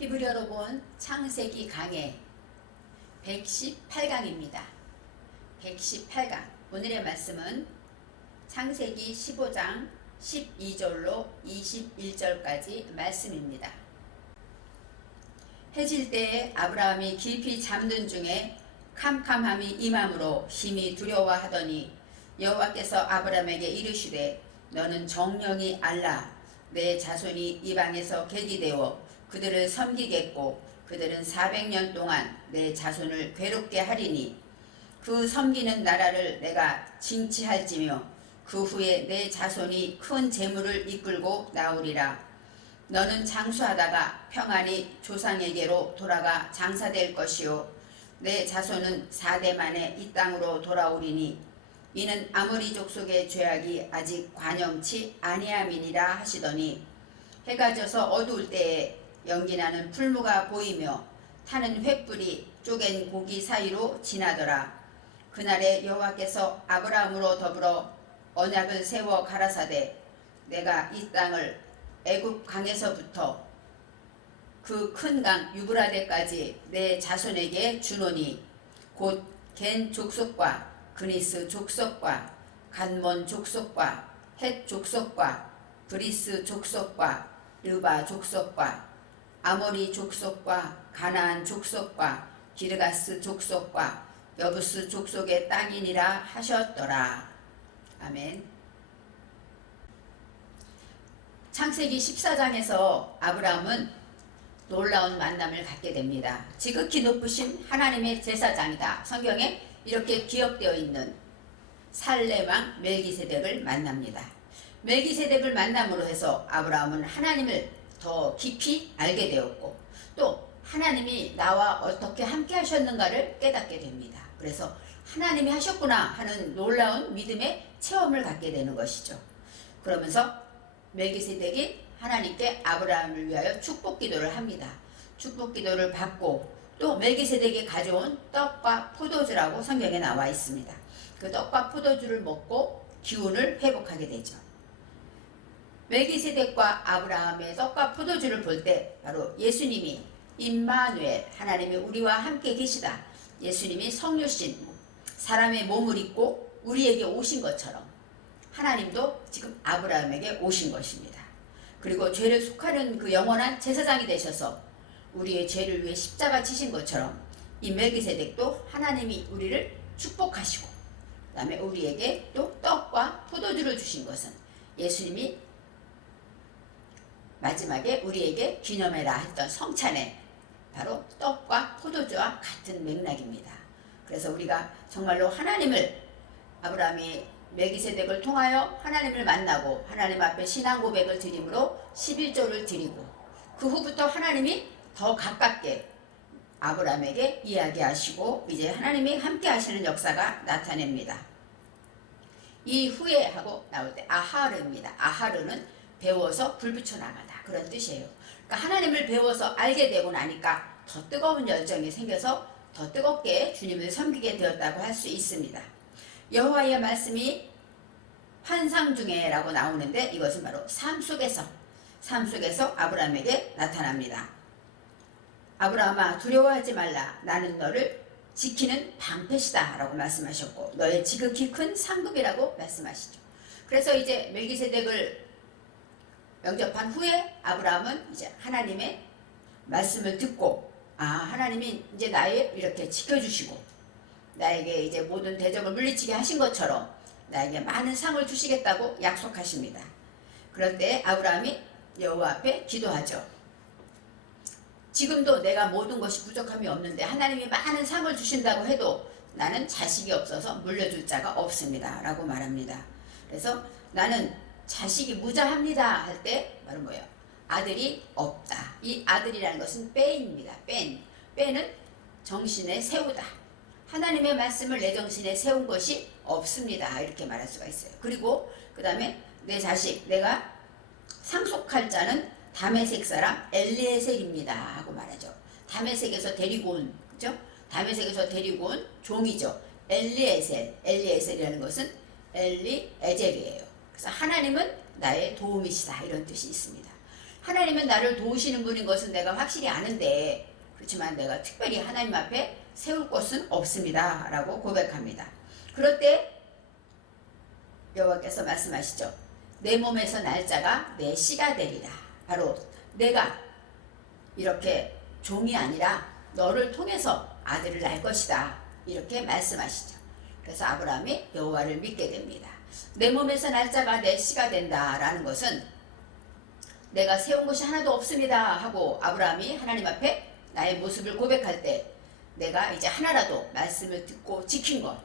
히브리어로 본 창세기 강해 118강입니다. 118강. 오늘의 말씀은 창세기 15장 12절로 21절까지 말씀입니다. 해질 때에 아브라함이 깊이 잠든 중에 캄캄함이 임함으로 심히 두려워하더니 여호와께서 아브라함에게 이르시되 너는 정령이 알라. 내 자손이 이방에서 객이 되어 그들을 섬기겠고 그들은 400년 동안 내 자손을 괴롭게 하리니 그 섬기는 나라를 내가 징치할지며 그 후에 내 자손이 큰 재물을 이끌고 나오리라. 너는 장수하다가 평안히 조상에게로 돌아가 장사될 것이요 내 자손은 4대 만에 이 땅으로 돌아오리니 이는 아모리 족속의 죄악이 아직 관영치 아니함이니라 하시더니 해가 져서 어두울 때에 연기나는 풀무가 보이며 타는 횃불이 쪼갠 고기 사이로 지나더라. 그날에 여호와께서 아브라함으로 더불어 언약을 세워 가라사대 내가 이 땅을 애굽 강에서부터 그 큰 강 유브라데까지 내 자손에게 주노니 곧 겐 족속과 그니스 족속과 간몬 족속과 헷 족속과 브리스 족속과 르바 족속과 아모리 족속과 가나안 족속과 기르가스 족속과 여부스 족속의 땅이니라 하셨더라. 아멘. 창세기 14장에서 아브라함은 놀라운 만남을 갖게 됩니다. 지극히 높으신 하나님의 제사장이다. 성경에 이렇게 기억되어 있는 살렘왕 멜기세덱을 만납니다. 멜기세덱을 만남으로 해서 아브라함은 하나님을 더 깊이 알게 되었고 또 하나님이 나와 어떻게 함께 하셨는가를 깨닫게 됩니다. 그래서 하나님이 하셨구나 하는 놀라운 믿음의 체험을 갖게 되는 것이죠. 그러면서 멜기세덱이 하나님께 아브라함을 위하여 축복 기도를 합니다. 축복 기도를 받고 또 멜기세덱이 가져온 떡과 포도주라고 성경에 나와 있습니다. 그 떡과 포도주를 먹고 기운을 회복하게 되죠. 멜기세덱과 아브라함의 떡과 포도주를 볼 때 바로 예수님이 임마누엘 하나님이 우리와 함께 계시다. 예수님이 성육신 사람의 몸을 입고 우리에게 오신 것처럼 하나님도 지금 아브라함에게 오신 것입니다. 그리고 죄를 속하는 그 영원한 제사장이 되셔서 우리의 죄를 위해 십자가 지신 것처럼 이 멜기세덱도 하나님이 우리를 축복하시고 그 다음에 우리에게 또 떡과 포도주를 주신 것은 예수님이 마지막에 우리에게 기념해라 했던 성찬에 바로 떡과 포도주와 같은 맥락입니다. 그래서 우리가 정말로 하나님을 아브라함이 멜기세덱을 통하여 하나님을 만나고 하나님 앞에 신앙 고백을 드림으로 11조를 드리고 그 후부터 하나님이 더 가깝게 아브라함에게 이야기하시고 이제 하나님이 함께 하시는 역사가 나타냅니다. 이 후에 하고 나올 때 아하르입니다. 아하르는 배워서 불 붙여 나가다 그런 뜻이에요. 그러니까 하나님을 배워서 알게 되고 나니까 더 뜨거운 열정이 생겨서 더 뜨겁게 주님을 섬기게 되었다고 할 수 있습니다. 여호와의 말씀이 환상 중에 라고 나오는데 이것은 바로 삶 속에서 아브라함에게 나타납니다. 아브라함아 두려워하지 말라. 나는 너를 지키는 방패시다 라고 말씀하셨고 너의 지극히 큰 상급이라고 말씀하시죠. 그래서 이제 멜기세덱을 영접한 후에 아브라함은 이제 하나님의 말씀을 듣고 하나님이 이제 나를 이렇게 지켜주시고 나에게 이제 모든 대적을 물리치게 하신 것처럼 나에게 많은 상을 주시겠다고 약속하십니다. 그럴 때 아브라함이 여호와 앞에 기도하죠. 지금도 내가 모든 것이 부족함이 없는데 하나님이 많은 상을 주신다고 해도 나는 자식이 없어서 물려줄 자가 없습니다 라고 말합니다. 그래서 나는 자식이 무자합니다 할 때 바로 뭐예요? 아들이 없다. 이 아들이라는 것은 빼입니다. 빼는 정신에 세우다. 하나님의 말씀을 내 정신에 세운 것이 없습니다. 이렇게 말할 수가 있어요. 그리고 그 다음에 내 자식 내가 상속할 자는 다메섹 사람 엘리에셀입니다 하고 말하죠. 다메섹에서 데리고 온 그죠? 다메섹에서 데리고 온 종이죠. 엘리에셀이라는 것은 엘리에젤이에요. 그래서 하나님은 나의 도움이시다 이런 뜻이 있습니다. 하나님은 나를 도우시는 분인 것은 내가 확실히 아는데 그렇지만 내가 특별히 하나님 앞에 세울 곳은 없습니다 라고 고백합니다. 그럴 때 여호와께서 말씀하시죠. 내 몸에서 날짜가 내 씨가 되리라. 바로 내가 이렇게 종이 아니라 너를 통해서 아들을 낳을 것이다 이렇게 말씀하시죠. 그래서 아브라함이 여호와를 믿게 됩니다. 내 몸에서 날짜가 내 씨가 된다라는 것은 내가 세운 것이 하나도 없습니다 하고 아브라함이 하나님 앞에 나의 모습을 고백할 때 내가 이제 하나라도 말씀을 듣고 지킨 것,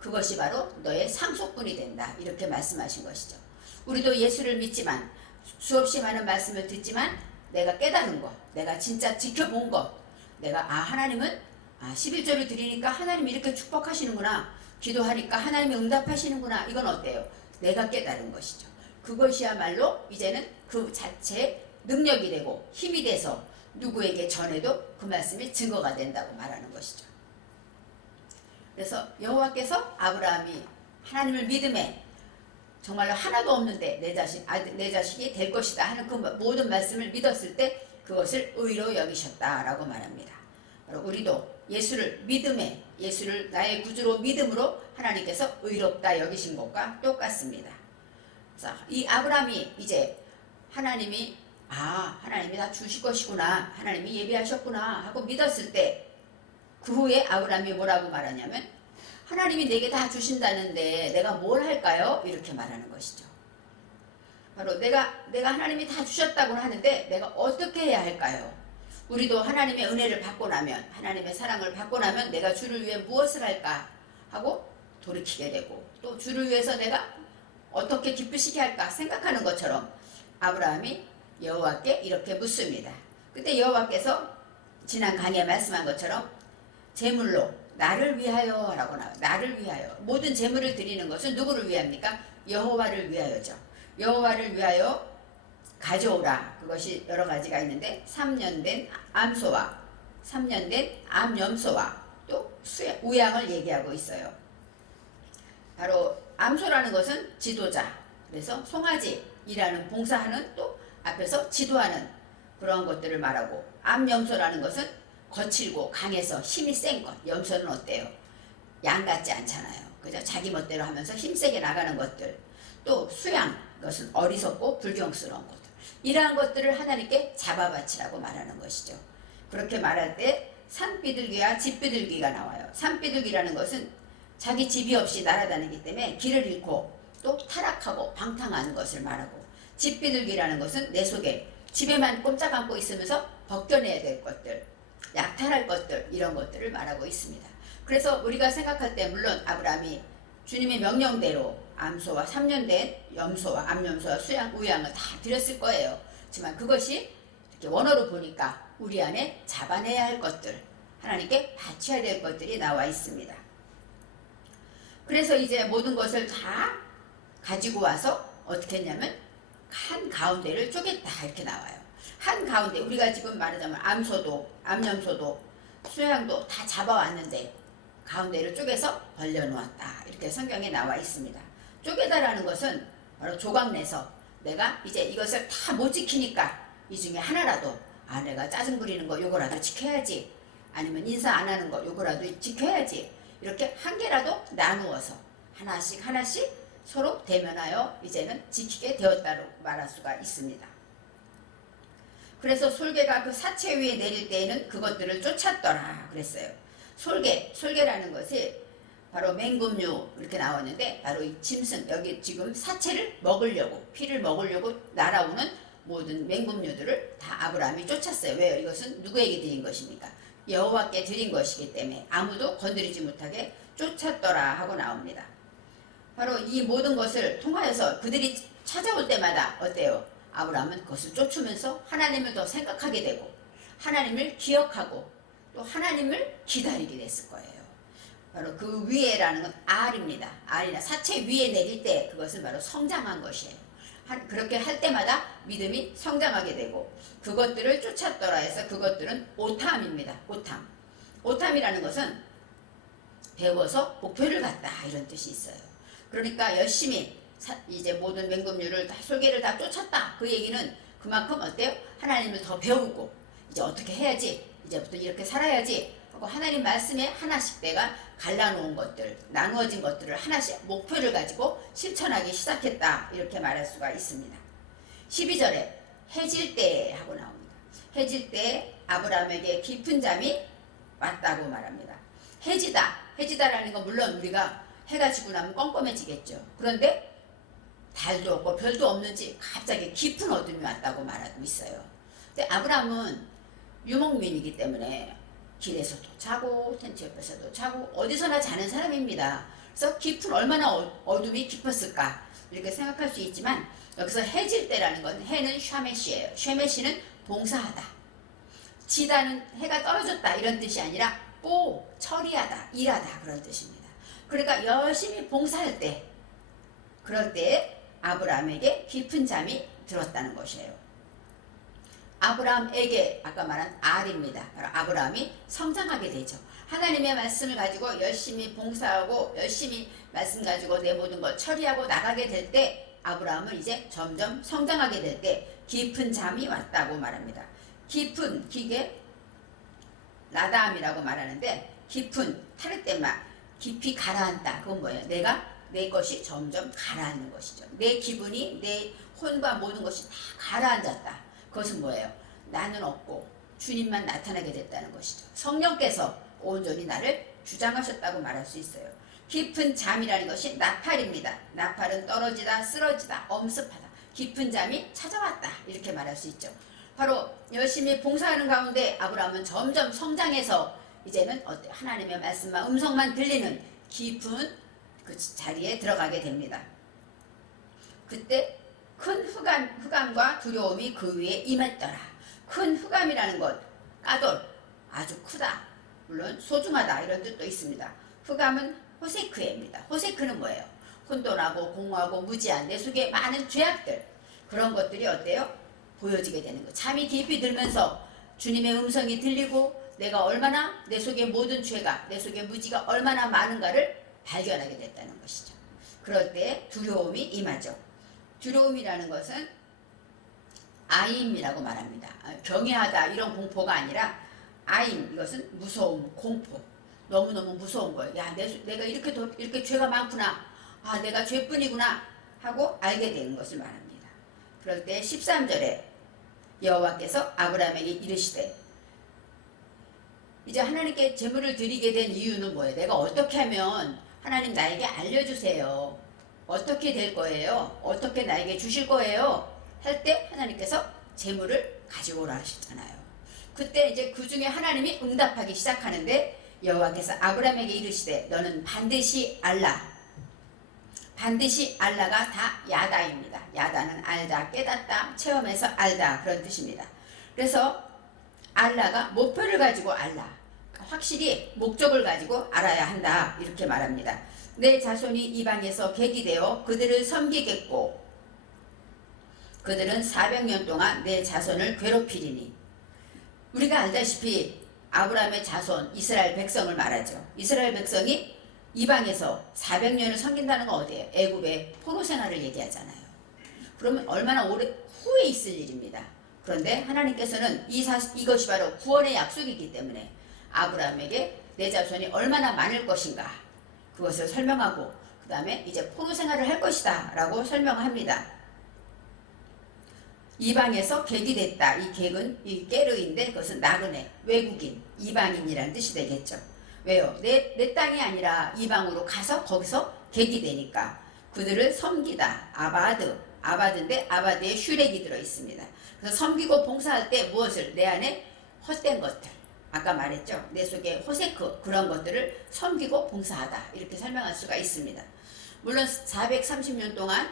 그것이 바로 너의 상속분이 된다 이렇게 말씀하신 것이죠. 우리도 예수를 믿지만 수없이 많은 말씀을 듣지만 내가 깨달은 것, 내가 진짜 지켜본 것, 내가 하나님은 11조를 드리니까 하나님이 이렇게 축복하시는구나, 기도하니까 하나님이 응답하시는구나, 이건 어때요? 내가 깨달은 것이죠. 그것이야말로 이제는 그 자체의 능력이 되고 힘이 돼서 누구에게 전해도 그 말씀이 증거가 된다고 말하는 것이죠. 그래서 여호와께서 아브라함이 하나님을 믿음에 정말로 하나도 없는데 내 자식이 될 것이다 하는 그 모든 말씀을 믿었을 때 그것을 의로 여기셨다라고 말합니다. 우리도 예수를 믿음에, 예수를 나의 구주로 믿음으로 하나님께서 의롭다 여기신 것과 똑같습니다. 그래서 이 아브라함이 이제 하나님이 다 주실 것이구나, 하나님이 예비하셨구나 하고 믿었을 때 그 후에 아브라함이 뭐라고 말하냐면 하나님이 내게 다 주신다는데 내가 뭘 할까요? 이렇게 말하는 것이죠. 바로 내가 하나님이 다 주셨다고 하는데 내가 어떻게 해야 할까요? 우리도 하나님의 은혜를 받고 나면, 하나님의 사랑을 받고 나면 내가 주를 위해 무엇을 할까 하고 돌이키게 되고, 또 주를 위해서 내가 어떻게 기쁘시게 할까 생각하는 것처럼 아브라함이 여호와께 이렇게 묻습니다. 그때 여호와께서 지난 강의에 말씀한 것처럼 제물로 나를 위하여 라고 나와요. 나를 위하여. 모든 제물을 드리는 것은 누구를 위합니까? 여호와를 위하여죠. 여호와를 위하여 가져오라. 그것이 여러 가지가 있는데 3년 된 암소와 3년 된 암염소와 또 우양을 얘기하고 있어요. 바로 암소라는 것은 지도자, 그래서 송아지이라는 봉사하는 또 앞에서 지도하는 그런 것들을 말하고, 암염소라는 것은 거칠고 강해서 힘이 센 것. 염소는 어때요? 양 같지 않잖아요. 그죠? 자기 멋대로 하면서 힘세게 나가는 것들. 또 수양, 그것은 어리석고 불경스러운 것들. 이러한 것들을 하나님께 잡아바치라고 말하는 것이죠. 그렇게 말할 때 산비둘기와 집비둘기가 나와요. 산비둘기라는 것은 자기 집이 없이 날아다니기 때문에 길을 잃고 또 타락하고 방탕한 것을 말하고, 집비둘기라는 것은 내 속에 집에만 꼼짝 않고 있으면서 벗겨내야 될 것들, 약탈할 것들, 이런 것들을 말하고 있습니다. 그래서 우리가 생각할 때 물론 아브라함이 주님의 명령대로 암소와 3년 된 염소와 암염소와 우양을 다 드렸을 거예요. 하지만 그것이 이렇게 원어로 보니까 우리 안에 잡아내야 할 것들, 하나님께 바쳐야 될 것들이 나와 있습니다. 그래서 이제 모든 것을 다 가지고 와서 어떻게 했냐면 한 가운데를 쪼갰다 이렇게 나와요. 한 가운데, 우리가 지금 말하자면 암소도 암염소도 수양도 다 잡아왔는데 가운데를 쪼개서 벌려놓았다 이렇게 성경에 나와 있습니다. 쪼개다라는 것은 바로 조각내서 내가 이제 이것을 다 못 지키니까 이 중에 하나라도 내가 짜증 부리는 거 요거라도 지켜야지, 아니면 인사 안 하는 거 요거라도 지켜야지, 이렇게 한 개라도 나누어서 하나씩 서로 대면하여 이제는 지키게 되었다고 말할 수가 있습니다. 그래서 솔개가 그 사체 위에 내릴 때에는 그것들을 쫓았더라 그랬어요. 솔개라는 것이 바로 맹금류 이렇게 나왔는데, 바로 이 짐승, 여기 지금 사체를 먹으려고, 피를 먹으려고 날아오는 모든 맹금류들을 다 아브라함이 쫓았어요. 왜요? 이것은 누구에게 드린 것입니까? 여호와께 드린 것이기 때문에 아무도 건드리지 못하게 쫓았더라 하고 나옵니다. 바로 이 모든 것을 통하여서 그들이 찾아올 때마다 어때요? 아브라함은 그것을 쫓으면서 하나님을 더 생각하게 되고 하나님을 기억하고 또 하나님을 기다리게 됐을 거예요. 바로 그 위에라는 건 알입니다. 알이나 사체 위에 내릴 때 그것은 바로 성장한 것이에요. 그렇게 할 때마다 믿음이 성장하게 되고, 그것들을 쫓았더라 해서 그것들은 오탐입니다. 오탐이라는 것은 배워서 목표를 갖다 이런 뜻이 있어요. 그러니까 열심히 이제 모든 맹금류를 다, 솔개를 다 쫓았다. 그 얘기는 그만큼 어때요? 하나님을 더 배우고 이제 어떻게 해야지, 이제부터 이렇게 살아야지 하고 하나님 말씀에 하나씩 내가 갈라놓은 것들, 나누어진 것들을 하나씩 목표를 가지고 실천하기 시작했다, 이렇게 말할 수가 있습니다. 12절에 해질 때 하고 나옵니다. 해질 때 아브라함에게 깊은 잠이 왔다고 말합니다. 해지다라는 건 물론 우리가 해가 지고 나면 껌껌해지겠죠. 그런데 달도 없고 별도 없는지 갑자기 깊은 어둠이 왔다고 말하고 있어요. 근데 아브라함은 유목민이기 때문에 길에서도 자고 텐트 옆에서도 자고 어디서나 자는 사람입니다. 그래서 얼마나 어둠이 깊었을까 이렇게 생각할 수 있지만, 여기서 해질 때라는 건 해는 샤메시예요. 샤메시는 봉사하다, 지다는 해가 떨어졌다 이런 뜻이 아니라 처리하다, 일하다 그런 뜻입니다. 그러니까 열심히 봉사할 때, 그럴 때 아브라함에게 깊은 잠이 들었다는 것이에요. 아브라함에게 아까 말한 알입니다. 바로 아브라함이 성장하게 되죠. 하나님의 말씀을 가지고 열심히 봉사하고 열심히 말씀 가지고 내 모든 걸 처리하고 나가게 될 때, 아브라함은 이제 점점 성장하게 될 때 깊은 잠이 왔다고 말합니다. 깊은, 기계 라다함이라고 말하는데, 깊은 타르테마, 깊이 가라앉다. 그건 뭐예요? 내 것이 점점 가라앉는 것이죠. 내 기분이, 내 혼과 모든 것이 다 가라앉았다. 그것은 뭐예요? 나는 없고 주님만 나타나게 됐다는 것이죠. 성령께서 온전히 나를 주장하셨다고 말할 수 있어요. 깊은 잠이라는 것이 나팔입니다. 나팔은 떨어지다, 쓰러지다, 엄습하다. 깊은 잠이 찾아왔다, 이렇게 말할 수 있죠. 바로 열심히 봉사하는 가운데 아브라함은 점점 성장해서 이제는 하나님의 말씀만, 음성만 들리는 깊은 그 자리에 들어가게 됩니다. 그때 큰 흑암과 두려움이 그 위에 임했더라. 큰 흑암이라는 것, 까돌, 아주 크다, 물론 소중하다 이런 뜻도 있습니다. 흑암은 호세크입니다. 호세크는 뭐예요? 혼돈하고 공허하고 무지한 내 속에 많은 죄악들, 그런 것들이 어때요? 보여지게 되는 거. 잠이 깊이 들면서 주님의 음성이 들리고 내가 얼마나 내 속에 모든 죄가, 내 속에 무지가 얼마나 많은가를 발견하게 됐다는 것이죠. 그럴 때 두려움이 임하죠. 두려움이라는 것은 아임이라고 말합니다. 경외하다 이런 공포가 아니라 아임, 이것은 무서움, 공포. 너무너무 무서운 거예요. 야, 내가 이렇게 죄가 많구나. 아, 내가 죄뿐이구나 하고 알게 되는 것을 말합니다. 그럴 때 13절에 여호와께서 아브라함에게 이르시되, 이제 하나님께 제물을 드리게 된 이유는 뭐예요? 내가 어떻게 하면 하나님 나에게 알려주세요. 어떻게 될 거예요? 어떻게 나에게 주실 거예요? 할 때 하나님께서 제물을 가지고 오라 하시잖아요. 그때 이제 그 중에 하나님이 응답하기 시작하는데, 여호와께서 아브라함에게 이르시되 너는 반드시 알라. 반드시 알라가 다 야다입니다. 야다는 알다, 깨닫다, 체험해서 알다 그런 뜻입니다. 그래서 알라가 목표를 가지고 알라, 확실히 목적을 가지고 알아야 한다, 이렇게 말합니다. 내 자손이 이방에서 객이 되어 그들을 섬기겠고 그들은 400년 동안 내 자손을 괴롭히리니. 우리가 알다시피 아브라함의 자손 이스라엘 백성을 말하죠. 이스라엘 백성이 이방에서 400년을 섬긴다는 건 어디예요? 애굽의 포로 생활을 얘기하잖아요. 그러면 얼마나 오래 후에 있을 일입니다. 그런데 하나님께서는 이것이 바로 구원의 약속이기 때문에 아브라함에게 내 자손이 얼마나 많을 것인가, 그것을 설명하고 그 다음에 이제 포로 생활을 할 것이다 라고 설명합니다. 이방에서 객이 됐다. 이 객은 이 깨르인데 그것은 나그네, 외국인, 이방인이라는 뜻이 되겠죠. 왜요? 내 땅이 아니라 이방으로 가서 거기서 객이 되니까 그들을 섬기다. 아바드인데 아바드에 슈렉이 들어있습니다. 그래서 섬기고 봉사할 때 무엇을? 내 안에 헛된 것들, 아까 말했죠. 내 속에 호세크, 그런 것들을 섬기고 봉사하다, 이렇게 설명할 수가 있습니다. 물론 430년 동안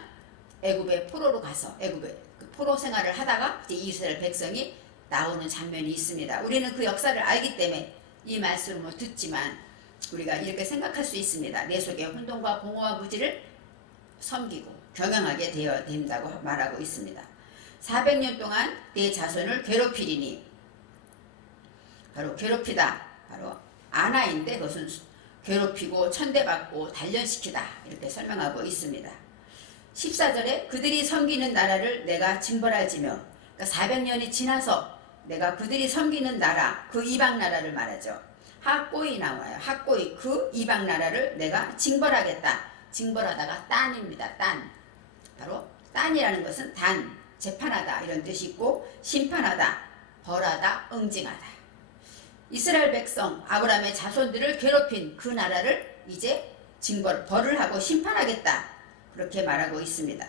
애굽의 포로로 가서 애굽의 그 포로 생활을 하다가 이제 이스라엘 백성이 나오는 장면이 있습니다. 우리는 그 역사를 알기 때문에 이 말씀을 뭐 듣지만 우리가 이렇게 생각할 수 있습니다. 내 속에 혼돈과 공허와 무지를 섬기고 경영하게 되어야 된다고 말하고 있습니다. 400년 동안 내 자손을 괴롭히리니, 바로 괴롭히다, 바로 아나인데 그것은 괴롭히고 천대받고 단련시키다, 이렇게 설명하고 있습니다. 14절에 그들이 섬기는 나라를 내가 징벌할지며 그러니까 400년이 지나서 내가 그들이 섬기는 나라, 그 이방 나라를 말하죠. 학고이 나와요. 학고이, 그 이방 나라를 내가 징벌하겠다. 징벌하다가 딴입니다. 딴. 바로 딴이라는 것은 단, 재판하다 이런 뜻이 있고, 심판하다, 벌하다, 응징하다. 이스라엘 백성 아브라함의 자손들을 괴롭힌 그 나라를 이제 벌을 하고 심판하겠다, 그렇게 말하고 있습니다.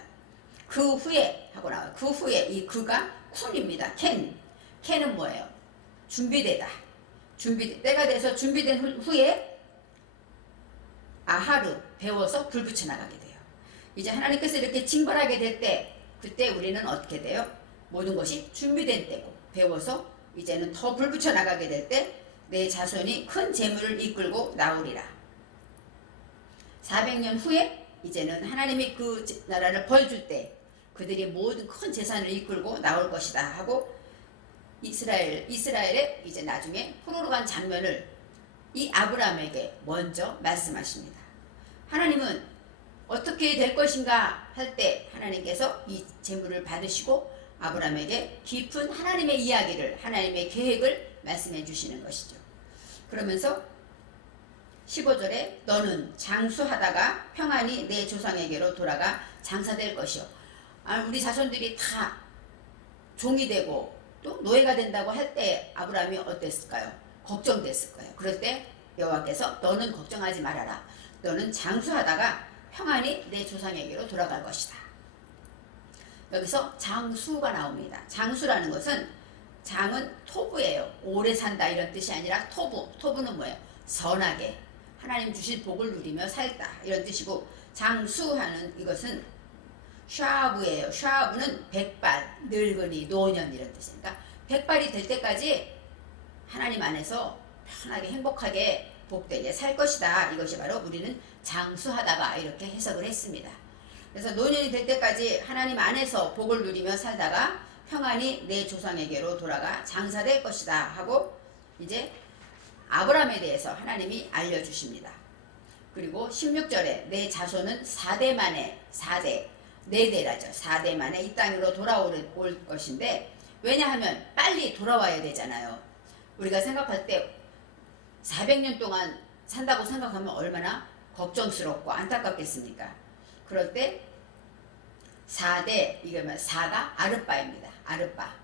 그 후에 하고 나와요. 그 후에, 이 그가 쿤입니다. 캔은 뭐예요? 준비되다. 때가 돼서 준비된 후에 아하르, 배워서 불 붙여 나가게 돼요. 이제 하나님께서 이렇게 징벌하게 될 때, 그때 우리는 어떻게 돼요? 모든 것이 준비된 때고, 배워서 이제는 더 불 붙여 나가게 될 때 내 자손이 큰 재물을 이끌고 나오리라. 400년 후에 이제는 하나님이 그 나라를 벌 줄 때 그들이 모든 큰 재산을 이끌고 나올 것이다 하고, 이스라엘의 이제 나중에 포로로 간 장면을 이 아브라함에게 먼저 말씀하십니다. 하나님은 어떻게 될 것인가 할 때 하나님께서 이 재물을 받으시고 아브라함에게 깊은 하나님의 이야기를, 하나님의 계획을 말씀해 주시는 것이죠. 그러면서 15절에 너는 장수하다가 평안히 내 조상에게로 돌아가 장사될 것이요. 우리 자손들이 다 종이 되고 또 노예가 된다고 할 때 아브라함이 어땠을까요? 걱정됐을 거예요. 그럴 때 여호와께서 너는 걱정하지 말아라. 너는 장수하다가 평안히 내 조상에게로 돌아갈 것이다. 여기서 장수가 나옵니다. 장수라는 것은, 장은 토부예요. 오래 산다 이런 뜻이 아니라 토부는 뭐예요? 선하게 하나님 주신 복을 누리며 살다 이런 뜻이고, 장수하는 이것은 샤브예요. 샤브는 백발, 늙은이, 노년 이런 뜻이니까 백발이 될 때까지 하나님 안에서 편하게 행복하게 복되게 살 것이다. 이것이 바로 우리는 장수하다가 이렇게 해석을 했습니다. 그래서 노년이 될 때까지 하나님 안에서 복을 누리며 살다가 평안히 내 조상에게로 돌아가 장사될 것이다 하고, 이제 아브라함에 대해서 하나님이 알려주십니다. 그리고 16절에 내 자손은 4대 만에, 4대라죠. 4대 만에 이 땅으로 돌아올 것인데, 왜냐하면 빨리 돌아와야 되잖아요. 우리가 생각할 때 400년 동안 산다고 생각하면 얼마나 걱정스럽고 안타깝겠습니까? 그럴 때 4대, 이거면 4가 아르바입니다.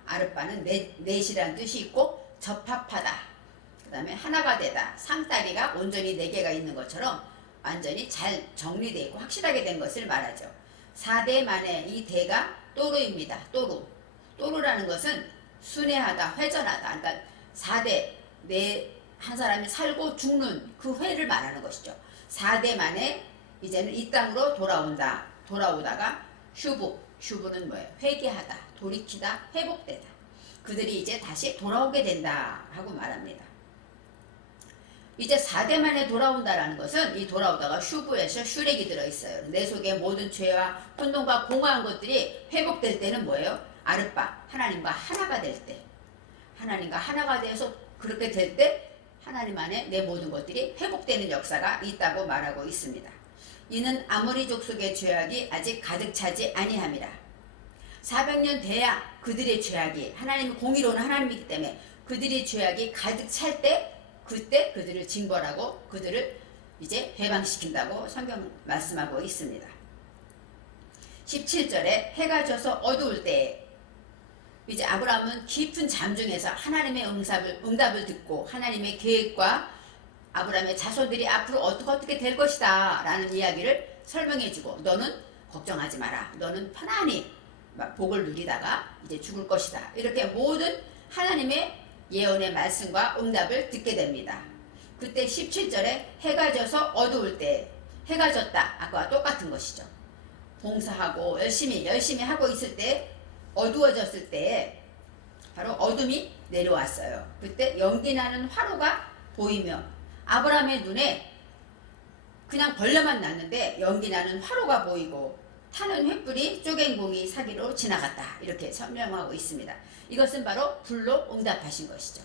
아르바는 넷이라는 뜻이 있고 접합하다, 그 다음에 하나가 되다, 상다리가 온전히 4개가 있는 것처럼 완전히 잘 정리되어 있고 확실하게 된 것을 말하죠. 4대 만에 이 대가 또르입니다. 또르라는 것은 순회하다, 회전하다. 그러니까 4대, 한 사람이 살고 죽는 그 회를 말하는 것이죠. 4대 만에 이제는 이 땅으로 돌아오다가 슈브는 뭐예요? 회개하다, 돌이키다, 회복되다. 그들이 이제 다시 돌아오게 된다 하고 말합니다. 이제 4대 만에 돌아온다라는 것은, 이 돌아오다가 슈브에서 슈렉이 들어있어요. 내 속에 모든 죄와 혼돈과 공허한 것들이 회복될 때는 뭐예요? 아르바, 하나님과 하나가 될 때, 하나님과 하나가 돼서 그렇게 될 때 하나님 안에 내 모든 것들이 회복되는 역사가 있다고 말하고 있습니다. 이는 아모리 족속의 죄악이 아직 가득 차지 아니함이라. 400년 돼야 그들의 죄악이, 하나님 공의로운 하나님이기 때문에 그들의 죄악이 가득 찰 때, 그때 그들을 징벌하고 그들을 이제 해방시킨다고 성경 말씀하고 있습니다. 17절에 해가 져서 어두울 때에 이제 아브라함은 깊은 잠 중에서 하나님의 응답을 듣고 하나님의 계획과 아브라함의 자손들이 앞으로 어떻게 될 것이다 라는 이야기를 설명해주고, 너는 걱정하지 마라, 너는 편안히 복을 누리다가 이제 죽을 것이다, 이렇게 모든 하나님의 예언의 말씀과 응답을 듣게 됩니다. 그때 17절에 해가 져서 어두울 때, 해가 졌다, 아까와 똑같은 것이죠. 봉사하고 열심히 하고 있을 때, 어두워졌을 때 바로 어둠이 내려왔어요. 그때 연기나는 화로가 보이며, 아브라함의 눈에 그냥 벌레만 났는데 연기나는 화로가 보이고 타는 횃불이 쪼갱봉이 사기로 지나갔다, 이렇게 설명하고 있습니다. 이것은 바로 불로 응답하신 것이죠.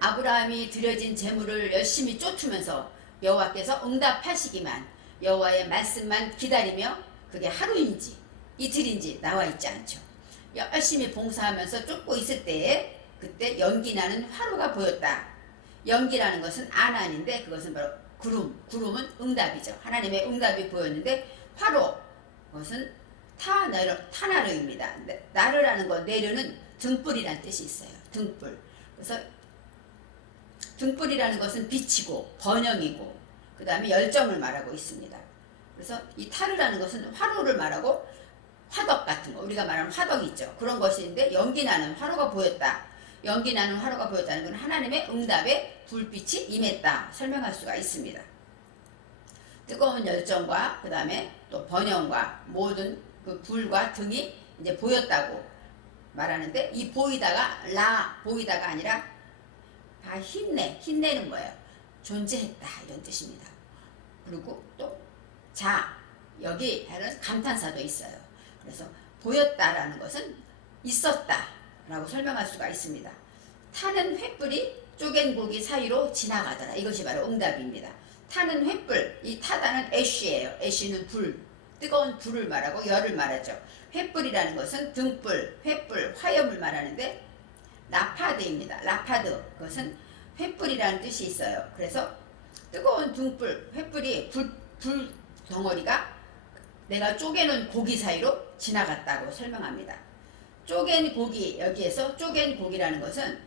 아브라함이 드려진 재물을 열심히 쫓으면서 여호와께서 응답하시기만, 여호와의 말씀만 기다리며, 그게 하루인지 이틀인지 나와 있지 않죠. 열심히 봉사하면서 쫓고 있을 때에 그때 연기나는 화로가 보였다. 연기라는 것은 아난인데 그것은 바로 구름은 응답이죠. 하나님의 응답이 보였는데 화로, 그것은 타나르입니다. 나르라는 것, 내르는 등불이라는 뜻이 있어요. 등불. 그래서 등불이라는 것은 빛이고 번영이고 그 다음에 열정을 말하고 있습니다. 그래서 이 타르라는 것은 화로를 말하고 화덕 같은 거, 우리가 말하는 화덕 있죠. 그런 것인데 연기나는 화로가 보였다. 연기나는 화로가 보였다는 것은 하나님의 응답에 불빛이 임했다 설명할 수가 있습니다. 뜨거운 열정과 그 다음에 또 번영과 모든 그 불과 등이 이제 보였다고 말하는데, 이 보이다가 아니라 힘내는 거예요. 존재했다 이런 뜻입니다. 그리고 또 여기 감탄사도 있어요. 그래서 보였다라는 것은 있었다라고 설명할 수가 있습니다. 타는 횃불이 쪼갠 고기 사이로 지나가더라. 이것이 바로 응답입니다. 타는 횃불, 이 타다는 애쉬예요. 애쉬는 불, 뜨거운 불을 말하고 열을 말하죠. 횃불이라는 것은 등불, 횃불, 화염을 말하는데 라파드입니다. 라파드, 그것은 횃불이라는 뜻이 있어요. 그래서 뜨거운 등불, 횃불이 불 덩어리가 내가 쪼개놓은 고기 사이로 지나갔다고 설명합니다. 쪼갠 고기, 여기에서 쪼갠 고기라는 것은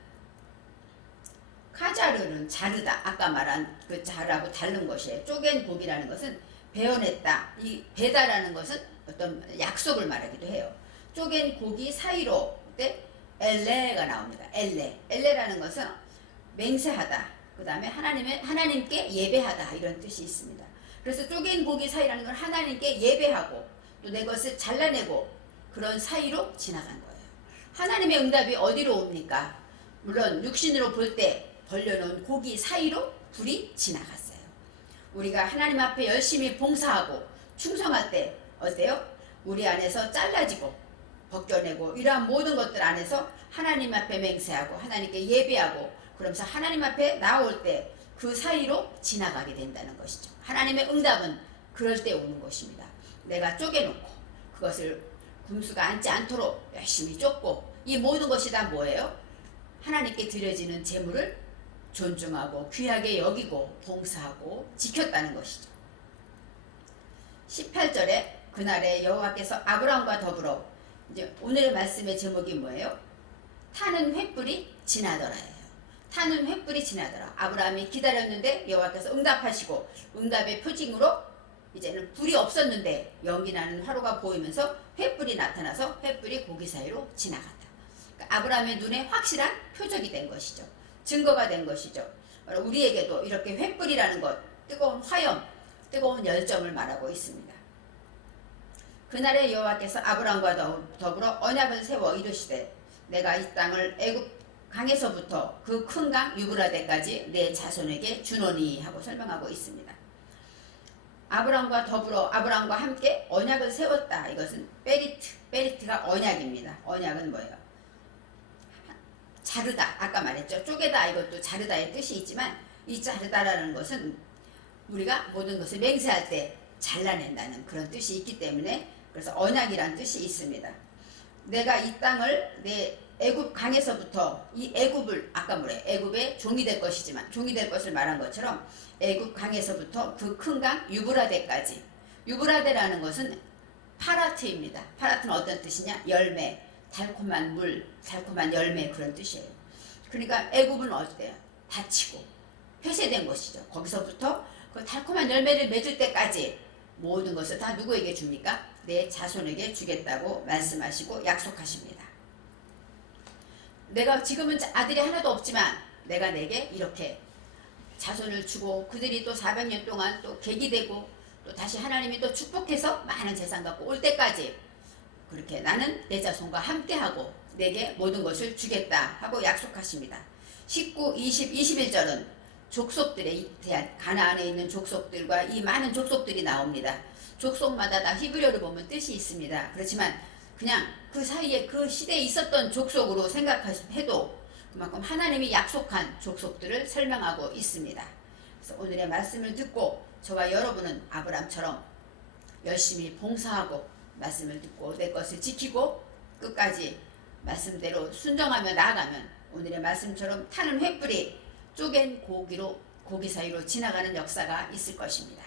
카자르는 자르다, 아까 말한 그 자르하고 다른 것이에요. 쪼갠 고기라는 것은 베어냈다. 이 베다라는 것은 어떤 약속을 말하기도 해요. 쪼갠 고기 사이로, 그때 엘레가 나옵니다. 엘레라는 것은 맹세하다, 그 다음에 하나님께 예배하다 이런 뜻이 있습니다. 그래서 쪼갠 고기 사이라는 건 하나님께 예배하고 또 내 것을 잘라내고 그런 사이로 지나간 거예요. 하나님의 응답이 어디로 옵니까? 물론 육신으로 볼 때 벌려놓은 고기 사이로 불이 지나갔어요. 우리가 하나님 앞에 열심히 봉사하고 충성할 때 어때요? 우리 안에서 잘라지고 벗겨내고 이러한 모든 것들 안에서 하나님 앞에 맹세하고 하나님께 예배하고 그러면서 하나님 앞에 나올 때 그 사이로 지나가게 된다는 것이죠. 하나님의 응답은 그럴 때 오는 것입니다. 내가 쪼개놓고 그것을 금수가 앉지 않도록 열심히 쫓고, 이 모든 것이 다 뭐예요? 하나님께 드려지는 제물을 존중하고 귀하게 여기고 봉사하고 지켰다는 것이죠. 18절에 그날에 여호와께서 아브라함과 더불어, 이제 오늘의 말씀의 제목이 뭐예요? 타는 횃불이 지나더라예요. 타는 횃불이 지나더라. 아브라함이 기다렸는데 여호와께서 응답하시고, 응답의 표징으로 이제는 불이 없었는데 연기나는 화로가 보이면서 횃불이 나타나서 횃불이 고기 사이로 지나갔다. 그러니까 아브라함의 눈에 확실한 표적이 된 것이죠. 증거가 된 것이죠. 우리에게도 이렇게 횃불이라는 것, 뜨거운 화염, 뜨거운 열정을 말하고 있습니다. 그날에 여호와께서 아브라함과 더불어 언약을 세워 이르시되, 내가 이 땅을 애굽 강에서부터 그 큰 강 유브라데까지 내 자손에게 주노니 하고 설명하고 있습니다. 아브라함과 더불어 아브라함과 함께 언약을 세웠다. 이것은 베리트가 언약입니다. 언약은 뭐예요? 자르다, 아까 말했죠. 쪼개다, 이것도 자르다의 뜻이 있지만 이 자르다라는 것은 우리가 모든 것을 맹세할 때 잘라낸다는 그런 뜻이 있기 때문에, 그래서 언약이라는 뜻이 있습니다. 내가 이 땅을 내 애굽 강에서부터, 이 애굽을 아까 뭐래? 애굽의 종이 될 것이지만 종이 될 것을 말한 것처럼 애굽 강에서부터 그 큰 강 유브라데까지. 유브라데라는 것은 파라트입니다. 파라트는 어떤 뜻이냐? 열매, 달콤한 물, 달콤한 열매, 그런 뜻이에요. 그러니까 애굽은 어때요? 다치고 폐쇄된 것이죠. 거기서부터 그 달콤한 열매를 맺을 때까지 모든 것을 다 누구에게 줍니까? 내 자손에게 주겠다고 말씀하시고 약속하십니다. 내가 지금은 아들이 하나도 없지만 내가 내게 이렇게 자손을 주고 그들이 또 400년 동안 또 객이 되고 또 다시 하나님이 또 축복해서 많은 재산 갖고 올 때까지 그렇게 나는 내 자손과 함께하고 내게 모든 것을 주겠다 하고 약속하십니다. 19, 20, 21절은 족속들에 대한, 가나안에 있는 족속들과 이 많은 족속들이 나옵니다. 족속마다 다 히브리어를 보면 뜻이 있습니다. 그렇지만 그냥 그 사이에 그 시대에 있었던 족속으로 생각해도 그만큼 하나님이 약속한 족속들을 설명하고 있습니다. 그래서 오늘의 말씀을 듣고 저와 여러분은 아브라함처럼 열심히 봉사하고 말씀을 듣고 내 것을 지키고 끝까지 말씀대로 순종하며 나아가면 오늘의 말씀처럼 타는 횃불이 쪼갠 고기 사이로 지나가는 역사가 있을 것입니다.